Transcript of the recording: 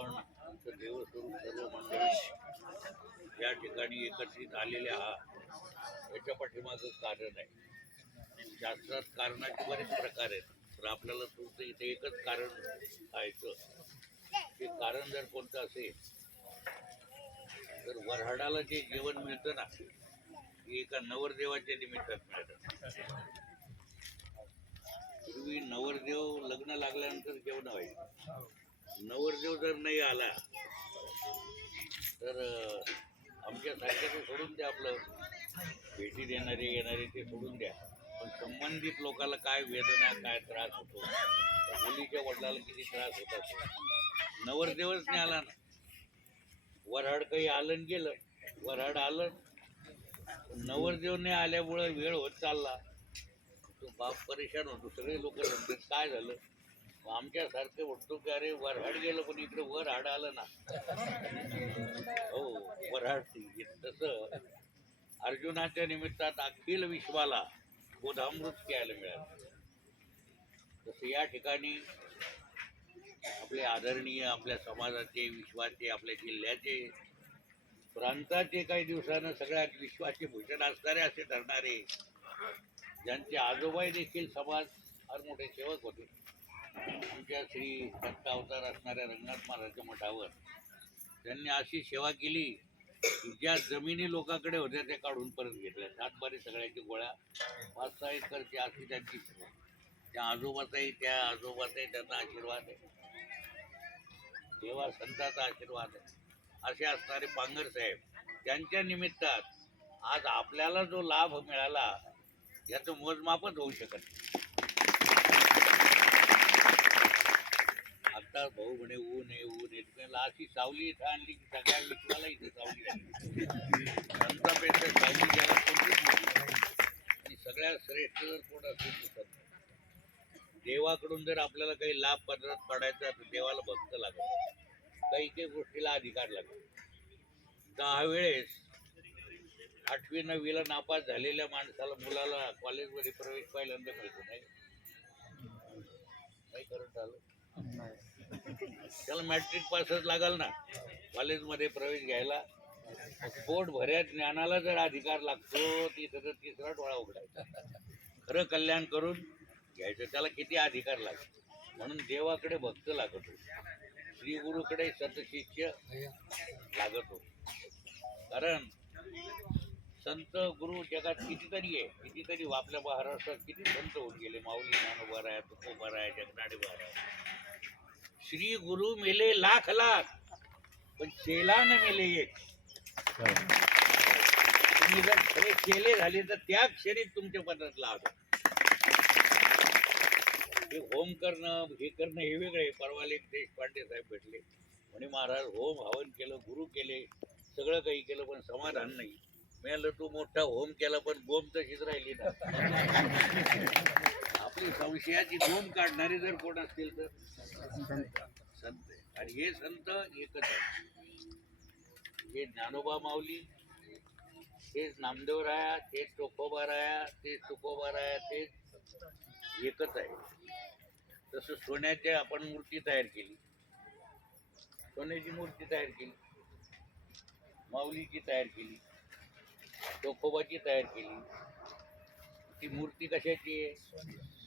आपण देवस्वरूप सर्व मंडळी या ठिकाणी एकत्रित आलेले आहात. याच्या पाठीमागं कारण आहे. शास्त्रात कारणाचे बरेच प्रकार आहेत तर आपल्याला तुमचं इथे एकच कारण पाहायचं. ते कारण जर कोणतं असेल तर वऱ्हाडाला जे जेवण मिळतं ना ते एका नवरदेवाच्या निमित्तात मिळतं. पूर्वी नवरदेव लग्न लागल्यानंतर जेवण व्हायचं. नवरदेव जर नाही आला तर आमच्या सारख्याचं सोडून द्या आपलं. भेटी देणारे येणारे ते सोडून द्या. पण संबंधित लोकांना काय वेदना काय त्रास होतो? मुलीच्या वडिलाला किती त्रास होतात नवरदेवच नाही आला ना. वऱ्हाड काही आलं गेलं. वऱ्हाड आलं नवरदेव नाही आल्यामुळं वेळ होत चालला. तो बाप परेशान होतो. सगळे लोक म्हणतात काय झालं? आमच्यासारखं म्हणतो की अरे वऱ्हाड गेलं पण इकडे वर हाड आलं ना. हो वऱ्हाड तसं अर्जुनाच्या निमित्तात अखिल विश्वाला बोधामृत प्यायला मिळालं. तसं या ठिकाणी आपले आदरणीय आपल्या समाजाचे विश्वाचे आपल्या जिल्ह्याचे प्रांताचे काही दिवसानं सगळ्यात विश्वाचे भूषण असणारे असे ठरणारे ज्यांचे आजोबाई देखील समाज फार मोठे सेवक होते. तुमच्या श्री दत्त अवतार असणाऱ्या रंगनाथ महाराजच्या मठावर त्यांनी अशी सेवा केली की ज्या जमिनी लोकांकडे होत्या त्या काढून परत घेतल्या सातबारी सगळ्याची गोळ्या पाच सहा एकरची अशी त्यांची सेवा. त्या आजोबाचाही त्या आजोबाचाही त्यांना आशीर्वाद आहे देवा संताचा आशीर्वाद आहे असे असणारे पांगर साहेब त्यांच्या निमित्तात आज आपल्याला जो लाभ मिळाला याचं मोजमापच होऊ शकत नाही. भाऊ म्हणे ऊन आहे ऊन आहे तुम्हाला अशी सावली इथं आणली की सगळ्या विश्वाला इथे सावली आणली संतापेक्षा सावली ज्याला कोणतीच नाही. सगळ्यात श्रेष्ठ जर कोण असेल दिसत देवाकडून जर आपल्याला काही लाभ पदरात पडायचा तर देवाला भक्त लागत काही काही गोष्टीला अधिकार लागतो दहा वेळेस आठवी नववीला नापास झालेल्या माणसाला मुलाला कॉलेजमध्ये प्रवेश पहिल्यांदा मिळतो नाही नाही करत आलं. त्याला मॅट्रिक पासच लागल ना. कॉलेजमध्ये प्रवेश घ्यायला. पोट भऱ्या ज्ञानाला जर अधिकार लागतो तिथं तर तिसरा डोळा उघडायचा. खरं कल्याण करून घ्यायचं. त्याला किती अधिकार लागतो म्हणून देवाकडे भक्त लागत. हो श्री गुरुकडे सतशिष्य लागत. हो कारण संत गुरु जगात कितीतरी आहे. कितीतरी आपल्या महाराष्ट्रात किती संत होऊन गेले. माऊली ज्ञानोबा आहे तुकोबा आहे जगनाडे महाराज श्री गुरु मेले लाख लाख पण चेला न मेले एक. तुम्ही जर खरे केले झाले तर त्या क्षणी तुमच्या पदात लाभ आहे. हे होम करणं हे करणं हे वेगळे परवाले देशपांडे साहेब भेटले. म्हणे महाराज होम हवन केलं गुरु केले सगळं काही केलं पण समाधान नाही. मिळालं तू मोठा होम केला पण गोम तशीच राहिली ना. संशयाची दोन काढणारे जर कोण असतील तर संत आहे. आणि हे संत एकच आहे हे ज्ञानोबा माऊली तेच नामदेव राया तेच टोकोबा राया तेच तुकोबा राया तेच एकच आहे. तसं सोन्याची आपण मूर्ती तयार केली. सोन्याची मूर्ती तयार केली. माऊलीची तयार केली. टोकोबाची तयार केली. ती मूर्ती कशाची आहे?